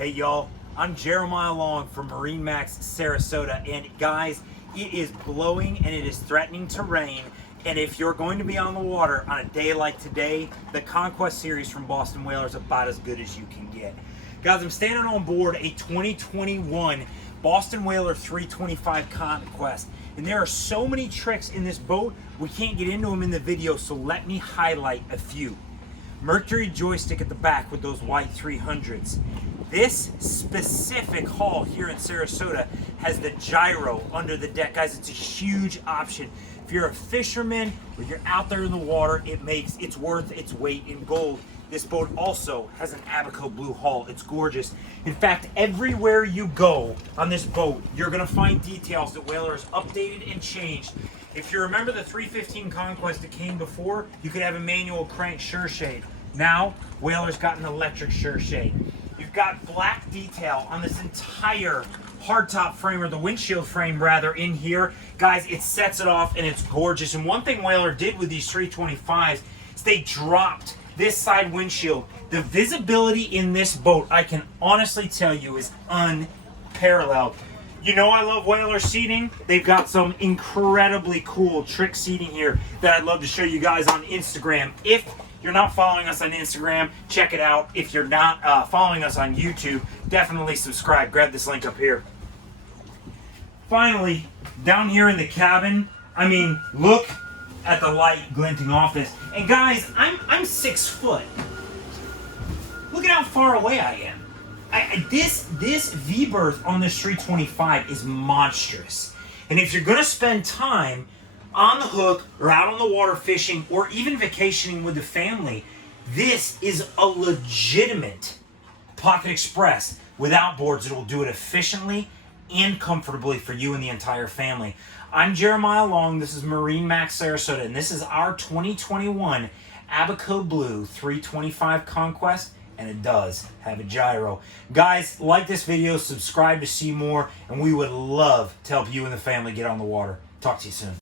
Hey y'all, I'm Jeremiah Long from MarineMax Sarasota, and guys, it is blowing and it is threatening to rain. And if you're going to be on the water on a day like today, the Conquest series from Boston Whaler is about as good as you can get. Guys, I'm standing on board a 2021 Boston Whaler 325 Conquest, and there are so many tricks in this boat, we can't get into them in the video, so let me highlight a few. Mercury joystick at the back with those white 300s. This specific hull here in Sarasota has the gyro under the deck. Guys, it's a huge option. If you're a fisherman or you're out there in the water, it's worth its weight in gold. This boat also has an Abaco blue hull. It's gorgeous. In fact, everywhere you go on this boat, you're gonna find details that Whaler has updated and changed. If you remember the 315 Conquest that came before, you could have a manual crank sure shade. Now, Whaler's got an electric sure shade. You've got black detail on this entire hardtop frame, or the windshield frame rather, in here. Guys, it sets it off and it's gorgeous. And one thing Whaler did with these 325s is they dropped this side windshield. The visibility in this boat, I can honestly tell you, is unparalleled. You know I love Whaler seating. They've got some incredibly cool trick seating here that I'd love to show you guys on Instagram. If you're not following us on Instagram, check it out. If you're not following us on YouTube, definitely subscribe. Grab this link up here. Finally, down here in the cabin, I mean, look at the light glinting off this. And guys, I'm 6 foot. Look at how far away I am. This V-berth on this 325 is monstrous. And if you're gonna spend time on the hook or out on the water fishing or even vacationing with the family, this is a legitimate Pocket Express with outboards that will do it efficiently and comfortably for you and the entire family. I'm Jeremiah Long, this is MarineMax Sarasota, and this is our 2021 Abaco Blue 325 Conquest, and it does have a gyro. Guys, like this video, subscribe to see more, and we would love to help you and the family get on the water. Talk to you soon.